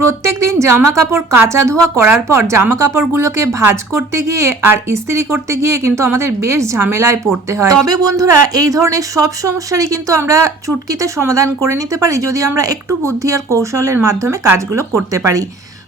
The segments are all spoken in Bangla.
প্রত্যেক দিন জামা কাপড় কাচা ধোয়া করার পর জামা কাপড়গুলোকে ভাজ করতে গিয়ে আর ইস্ত্রি করতে গিয়ে কিন্তু আমাদের বেশ ঝামেলায় পড়তে হয়। তবে বন্ধুরা, এই ধরনের সব সমস্যারই কিন্তু আমরা চুটকিতে সমাধান করে নিতে পারি যদি আমরা একটু বুদ্ধি আর কৌশলের মাধ্যমে কাজগুলো করতে পারি।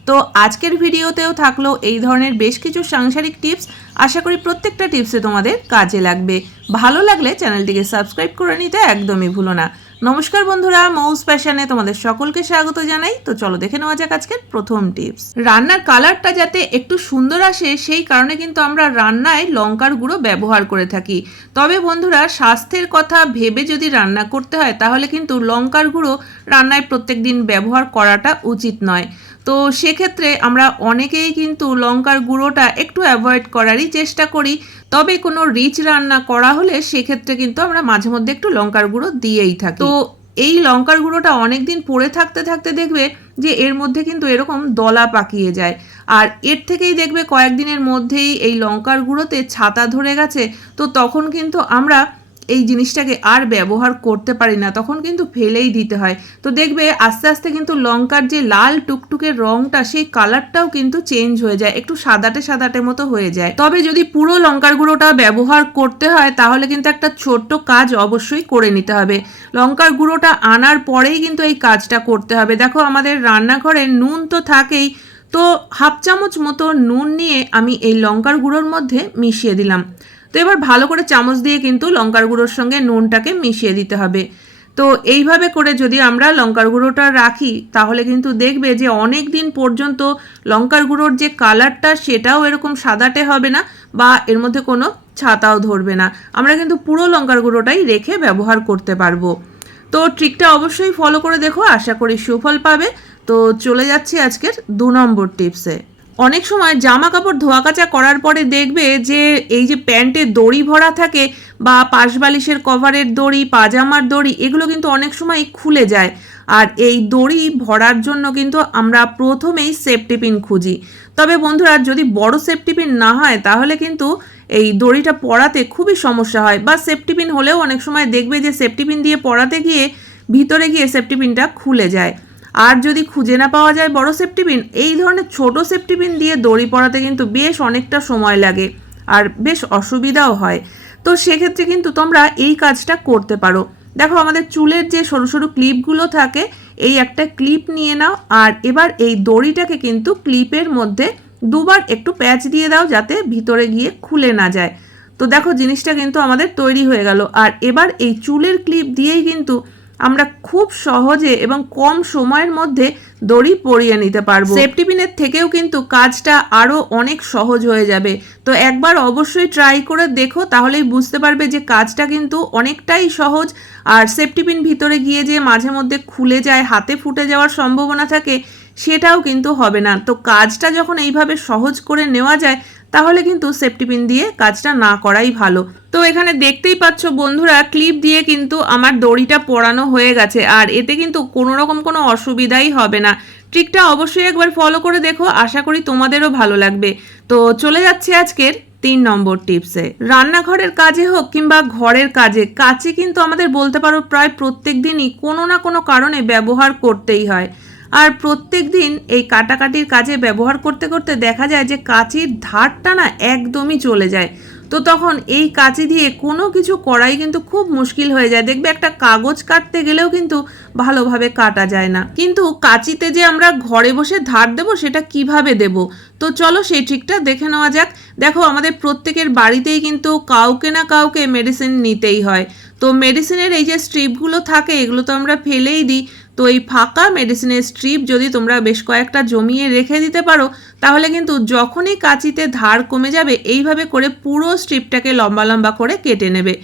তো আজকের ভিডিওতেও থাকল এই ধরনের বেশ কিছু সাংসারিক টিপস। আশা করি প্রত্যেকটা টিপসে তোমাদের কাজে লাগবে। ভালো লাগলে চ্যানেলটিকে সাবস্ক্রাইব করে নিতে একদমই ভুলো না। নমস্কার বন্ধুরা মৌস প্যাশনে তোমাদের সকলকে স্বাগত জানাই। তো চলো দেখে নেওয়া যাক আজকের প্রথম টিপস। রান্নার কালারটা যাতে একটু সুন্দর আসে, সেই কারণে কিন্তু আমরা রান্নায় লঙ্কার গুঁড়ো ব্যবহার করে থাকি। তবে বন্ধুরা, স্বাস্থ্যের কথা ভেবে যদি রান্না করতে হয়, তাহলে কিন্তু লঙ্কার গুঁড়ো রান্নায় প্রত্যেক দিন ব্যবহার করাটা উচিত নয়। তো সেক্ষেত্রে আমরা অনেকেই কিন্তু লঙ্কার গুঁড়োটা একটু অ্যাভয়েড করারই চেষ্টা করি। তবে কোনো রিচ রান্না করা হলে সেক্ষেত্রে কিন্তু আমরা মাঝে মধ্যে একটু লঙ্কার গুঁড়ো দিয়েই থাকি। তো এই লঙ্কার গুঁড়োটা অনেক দিন পরে থাকতে থাকতে দেখবে যে এর মধ্যে কিন্তু এরকম দলা পাকিয়ে যায়। আর এর থেকেই দেখবে কয়েকদিনের মধ্যেই এই লঙ্কার গুঁড়োতে ছাতা ধরে গেছে। তো তখন কিন্তু আমরা এই জিনিসটাকে আর ব্যবহার করতে পারি না, তখন কিন্তু ফেলেই দিতে হয়। তো দেখবে আস্তে আস্তে কিন্তু লঙ্কার যে লাল টুকটুকের রংটা, সেই কালারটাও কিন্তু চেঞ্জ হয়ে যায়, একটু সাদাটে সাদাটে মতো হয়ে যায়। তবে যদি পুরো লঙ্কার গুঁড়োটা ব্যবহার করতে হয়, তাহলে কিন্তু একটা ছোট্ট কাজ অবশ্যই করে নিতে হবে। লঙ্কার গুঁড়োটা আনার পরেই কিন্তু এই কাজটা করতে হবে। দেখো, আমাদের রান্নাঘরে নুন তো থাকেই, তো হাফ চামচ মতো নুন নিয়ে আমি এই লঙ্কার গুঁড়োর মধ্যে মিশিয়ে দিলাম। তো এবার ভালো করে চামচ দিয়ে কিন্তু লঙ্কার গুঁড়োর সঙ্গে নুনটাকে মিশিয়ে দিতে হবে। তো এইভাবে করে যদি আমরা লঙ্কার গুঁড়োটা রাখি, তাহলে কিন্তু দেখবে যে অনেক দিন পর্যন্ত লঙ্কার গুঁড়োর যে কালারটা, সেটাও এরকম সাদাটে হবে না বা এর মধ্যে কোনো ছাতাও ধরবে না। আমরা কিন্তু পুরো লঙ্কার গুঁড়োটাই রেখে ব্যবহার করতে পারব। তো ট্রিকটা অবশ্যই ফলো করে দেখো, আশা করি সুফল পাবে। তো চলে যাচ্ছি আজকের দু নম্বর টিপসে। অনেক সময় জামা কাপড় ধোয়া কাচা করার পরে দেখবে যে এই যে প্যান্টের দড়ি ভরা থাকে বা পাশবালিশের কভারের দড়ি, পাজামার দড়ি, এগুলো কিন্তু অনেক সময় খুলে যায়। আর এই দড়ি ভরার জন্য কিন্তু আমরা প্রথমেই সেফটি পিন খুঁজি। তবে বন্ধুরা, যদি বড় সেফটি পিন না হয়, তাহলে কিন্তু এই দড়িটা পরাতে খুবই সমস্যা হয় বা সেফটি পিন হলেও অনেক সময় দেখবে যে সেফটি পিন দিয়ে পরাতে গিয়ে ভিতরে গিয়ে সেফটি পিনটা খুলে যায়। আর যদি খুঁজে না পাওয়া যায় বড় সেফটি পিন এই ধরনের ছোট সেফটি পিন দিয়ে দড়ি পরাতে কিন্তু বেশ অনেকটা সময় লাগে আর বেশ অসুবিধাও হয়। তো সেক্ষেত্রে কিন্তু তোমরা এই কাজটা করতে পারো। দেখো আমাদের চুলের যে সরু সরু ক্লিপগুলো থাকে, এই একটা ক্লিপ নিয়ে নাও আর এবার এই দড়িটাকে কিন্তু ক্লিপের মধ্যে দুবার একটু প্যাচ দিয়ে দাও যাতে ভিতরে গিয়ে খুলে না যায়। তো দেখো জিনিসটা কিন্তু আমাদের তৈরি হয়ে গেল। আর এবার এই চুলের ক্লিপ দিয়েই কিন্তু আমরা খুব সহজে এবং কম সময়ের মধ্যে দড়ি পরিয়ে নিতে পারব। সেফটি পিনের থেকেও কিন্তু কাজটা আরও অনেক সহজ হয়ে যাবে। তো একবার অবশ্যই ট্রাই করে দেখো, তাহলেই বুঝতে পারবে যে কাজটা কিন্তু অনেকটাই সহজ। আর সেফটি পিন ভিতরে গিয়ে যে মাঝে মধ্যে খুলে যায়, হাতে ফুটে যাওয়ার সম্ভাবনা থাকে, সেটাও কিন্তু হবে না। তো কাজটা যখন এইভাবে সহজ করে নেওয়া যায় তাহলে কিন্তু সেফটি পিন দিয়ে কাজটা না করাই ভালো। তো এখানে দেখতেই পাচ্ছ বন্ধুরা ক্লিপ দিয়ে কিন্তু আমার দড়িটা পরানো হয়ে গেছে, আর এতে কিন্তু কোনো রকম কোনো অসুবিধাই হবে না। ট্রিকটা অবশ্যই একবার ফলো করে দেখো, আশা করি তোমাদেরও ভালো লাগবে। তো চলে যাচ্ছে আজকের তিন নম্বর টিপসে রান্নাঘরের কাজে হোক কিংবা ঘরের কাজে কাছে কিন্তু আমাদের বলতে পারো প্রায় প্রত্যেক দিনই কোনো না কোনো কারণে ব্যবহার করতেই হয়। আর প্রত্যেক দিন এই কাটাকাটির কাজে ব্যবহার করতে করতে দেখা যায় যে কাঁচির ধারটা না একদমই চলে যায়। তো তখন এই কাঁচি দিয়ে কোনো কিছু করাই কিন্তু খুব মুশকিল হয়ে যায়। দেখবে একটা কাগজ কাটতে গেলেও কিন্তু ভালোভাবে কাটা যায় না। কিন্তু কাঁচিতে যে আমরা ঘরে বসে ধার দেব, সেটা কীভাবে দেব? তো চলো সেই ট্রিকটা দেখে নেওয়া যাক। দেখো, আমাদের প্রত্যেকের বাড়িতেই কিন্তু কাউকে না কাউকে মেডিসিন নিতেই হয়। তো মেডিসিনের এই যে স্ট্রিপগুলো থাকে, এগুলো তো আমরা ফেলেই দিই। তো এই ফাঁকা মেডিসিনের স্ট্রিপ যদি তোমরা বেশ কয়েকটা জমিয়ে রেখে দিতে পারো, তাহলে কিন্তু যখনই কাঁচিতে ধার কমে যাবে, এইভাবে করে পুরো স্ট্রিপটাকে লম্বা লম্বা করে কেটে নেবে।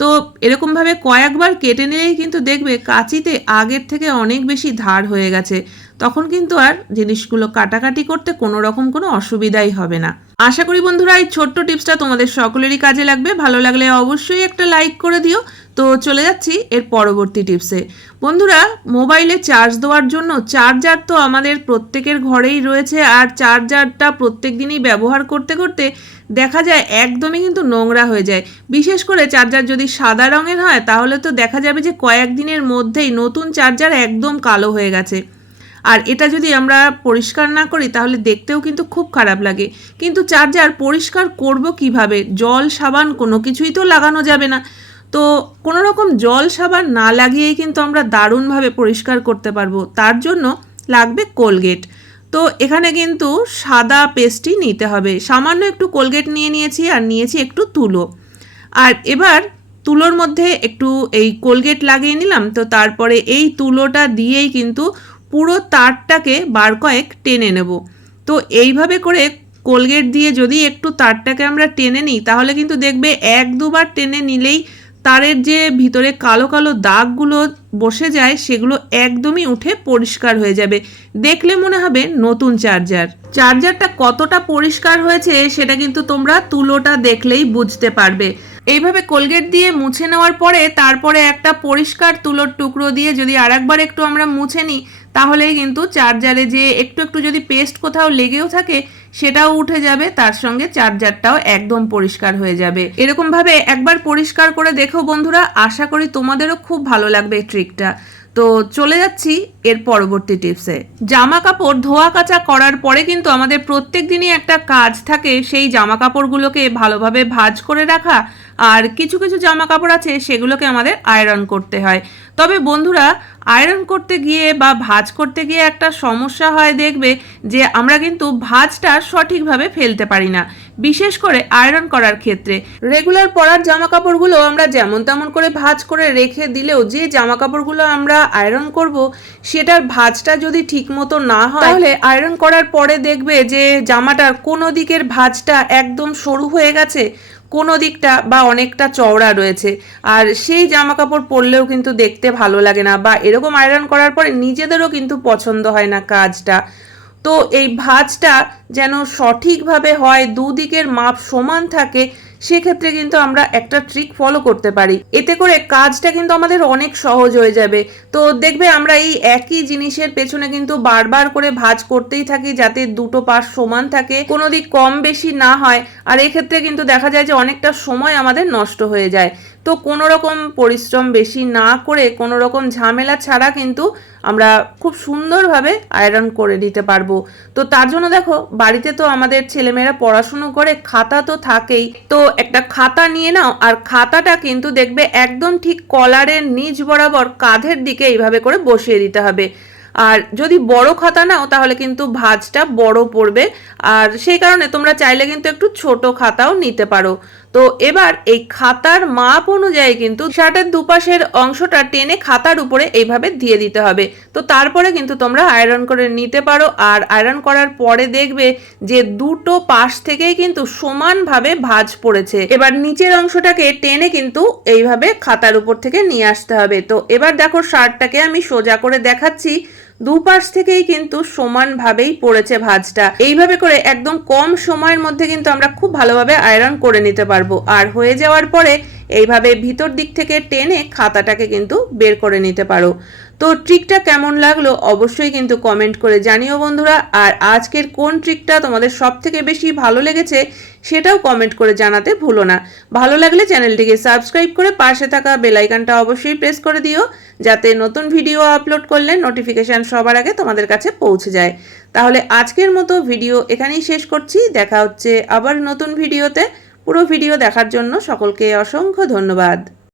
তো এরকমভাবে কয়েকবার কেটে নিলেই কিন্তু দেখবে কাঁচিতে আগের থেকে অনেক বেশি ধার হয়ে গেছে। তখন কিন্তু আর জিনিসগুলো কাটাকাটি করতে কোনো রকম কোনো অসুবিধাই হবে না। আশা করি বন্ধুরা, এই ছোট্ট টিপসটা তোমাদের সকলেরই কাজে লাগবে। ভালো লাগলে অবশ্যই একটা লাইক করে দিও। তো চলে যাচ্ছি এর পরবর্তী টিপসে। বন্ধুরা, মোবাইলে চার্জ দেওয়ার জন্য চার্জার তো আমাদের প্রত্যেকের ঘরেই রয়েছে, আর চার্জারটা প্রত্যেক দিনই ব্যবহার করতে করতে দেখা যায় একদমই কিন্তু নোংরা হয়ে যায়। বিশেষ করে চার্জার যদি সাদা রঙের হয়, তাহলে তো দেখা যাবে যে কয়েকদিনের মধ্যেই নতুন চার্জার একদম কালো হয়ে গেছে। আর এটা যদি আমরা পরিষ্কার না করি, তাহলে দেখতেও কিন্তু খুব খারাপ লাগে। কিন্তু চার্জার পরিষ্কার করব কীভাবে? জল, সাবান, কোনো কিছুই তো লাগানো যাবে না। তো কোনো রকম জল, সাবান না লাগিয়েই কিন্তু আমরা দারুণভাবে পরিষ্কার করতে পারব। তার জন্য লাগবে কোলগেট। তো এখানে কিন্তু সাদা পেস্টই নিতে হবে। সামান্য একটু কোলগেট নিয়ে নিয়েছি আর নিয়েছি একটু তুলো। আর এবার তুলোর মধ্যে একটু এই কোলগেট লাগিয়ে নিলাম। তো তারপরে এই তুলোটা দিয়েই কিন্তু পুরো তারটাকে বার কয়েক টেনে নেব। তো এইভাবে করে কোলগেট দিয়ে যদি একটু তারটাকে আমরা টেনে নিই, তাহলে কিন্তু দেখবে এক দুবার টেনে নিলেই তারের যে ভিতরে কালো কালো দাগগুলো বসে যায়, সেগুলো একদমই উঠে পরিষ্কার হয়ে যাবে। দেখলে মনে হবে নতুন চার্জার। চার্জারটা কতটা পরিষ্কার হয়েছে, সেটা কিন্তু তোমরা তুলোটা দেখলেই বুঝতে পারবে। এইভাবে কোলগেট দিয়ে মুছে নেওয়ার পরে, তারপরে একটা পরিষ্কার তুলোর টুকরো দিয়ে যদি আরেকবার একটু আমরা মুছে নিই, তাহলেই কিন্তু চার্জারে যে একটু একটু যদি পেস্ট কোথাও লেগেও থাকে সেটাও উঠে যাবে, তার সঙ্গে চার্জারটাও একদম পরিষ্কার হয়ে যাবে। এরকম ভাবে একবার পরিষ্কার করে দেখো বন্ধুরা, আশা করি তোমাদেরও খুব ভালো লাগবে এই ট্রিকটা। তো চলে যাচ্ছি এর পরবর্তী টিপসে। জামা কাপড় ধোয়া কাচা করার পরে কিন্তু আমাদের প্রত্যেক দিনই একটা কাজ থাকে, সেই জামা কাপড়গুলোকে ভালোভাবে ভাজ করে রাখা আর কিছু কিছু জামা কাপড় আছে সেগুলোকে আমাদের আয়রন করতে হয়। তবে বন্ধুরা আয়রন করতে গিয়ে বা ভাজ করতে গিয়ে একটা সমস্যা হয় দেখবে যে আমরা কিন্তু ভাজটা সঠিকভাবে ফেলতে পারি না, বিশেষ করে আয়রন করার ক্ষেত্রে। রেগুলার পরার জামা কাপড়গুলো আমরা যেমন তেমন করে ভাজ করে রেখে দিলেও যে জামা কাপড়গুলো আমরা আয়রন করব, সেটার ভাজটা যদি ঠিক মতো না হয়, তাহলে আয়রন করার পরে দেখবে যে জামাটার কোনো দিকের ভাঁজটা একদম সরু হয়ে গেছে। কোনো দিকটা বা অনেকটা চওড়া রয়েছে। আর সেই জামা কাপড় পরলেও কিন্তু দেখতে ভালো লাগে না বা এরকম আয়রন করার পরে নিজেদেরও কিন্তু পছন্দ হয় না কাজটা। তো এই ভাজটা যেন সঠিকভাবে হয়, দুদিকের মাপ সমান থাকে সেক্ষেত্রে কিন্তু আমরা একটা ট্রিক ফলো করতে পারি। এতে করে কাজটা কিন্তু আমাদের অনেক সহজ হয়ে যাবে। তো দেখবে আমরা এই একই জিনিসের পেছনে কিন্তু বারবার করে ভাজ করতেই থাকি যাতে দুটো পাশ সমান থাকে, কোনো দিক কম বেশি না হয়। আর এক্ষেত্রে কিন্তু দেখা যায় যে অনেকটা সময় আমাদের নষ্ট হয়ে যায়। তো কোনো রকম পরিশ্রম বেশি না করে কোনো রকম ঝামেলা ছাড়া কিন্তু আমরা খুব সুন্দরভাবে আয়রন করে দিতে পারব। তো তার জন্য দেখো, বাড়িতে তো আমাদের ছেলেমেয়েরা পড়াশুনো করে, খাতা তো থাকেই। তো একটা খাতা নিয়ে নাও, আর খাতাটা কিন্তু দেখবে একদম ঠিক কলারের নিচ বরাবর কাঁধের দিকে এইভাবে করে বসিয়ে দিতে হবে। আর যদি বড় খাতা নাও, তাহলে কিন্তু ভাঁজটা বড় পড়বে। আর সেই কারণে তোমরা চাইলে কিন্তু একটু ছোট খাতাও নিতে পারো। তো এবার এই খাতার মাপ অনুযায়ী কিন্তু শার্টের দুপাশের অংশটা টেনে খাতার উপরে এইভাবে দিয়ে দিতে হবে। তো তারপরে কিন্তু তোমরা আয়রন করে নিতে পারো আর আয়রন করার পরে দেখবে যে দুটো পাশ থেকেই কিন্তু সমানভাবে ভাঁজ পড়েছে। এবার নিচের অংশটাকে টেনে কিন্তু এইভাবে খাতার উপর থেকে নিয়ে আসতে হবে। তো এবার দেখো শার্টটাকে আমি সোজা করে দেখাচ্ছি। দুপাশ থেকেই কিন্তু সমানভাবেই পড়েছে ভাজটা। এইভাবে করে একদম কম সময়ের মধ্যে কিন্তু আমরা খুব ভালোভাবে আয়রন করে নিতে পারব। আর হয়ে যাওয়ার পরে এইভাবে ভিতর দিক থেকে টেনে খাতাটাকে কিন্তু বের করে নিতে পারো। তো ট্রিকটা কেমন লাগল অবশ্যই কিন্তু কমেন্ট করে জানিও বন্ধুরা। আর আজকের কোন ট্রিকটা তোমাদের সব থেকে বেশি ভালো লেগেছে সেটাও কমেন্ট করে জানাতে ভুলো না। ভালো লাগলে চ্যানেলটিকে সাবস্ক্রাইব করে পাশে থাকা বেলাইকানটা অবশ্যই প্রেস করে দিও, যাতে নতুন ভিডিও আপলোড করলে নোটিফিকেশান সবার আগে তোমাদের কাছে পৌঁছে যায়। তাহলে আজকের মতো ভিডিও এখানেই শেষ করছি। দেখা হচ্ছে আবার নতুন ভিডিওতে পুরো ভিডিও দেখার জন্য সকলকে অসংখ্য ধন্যবাদ।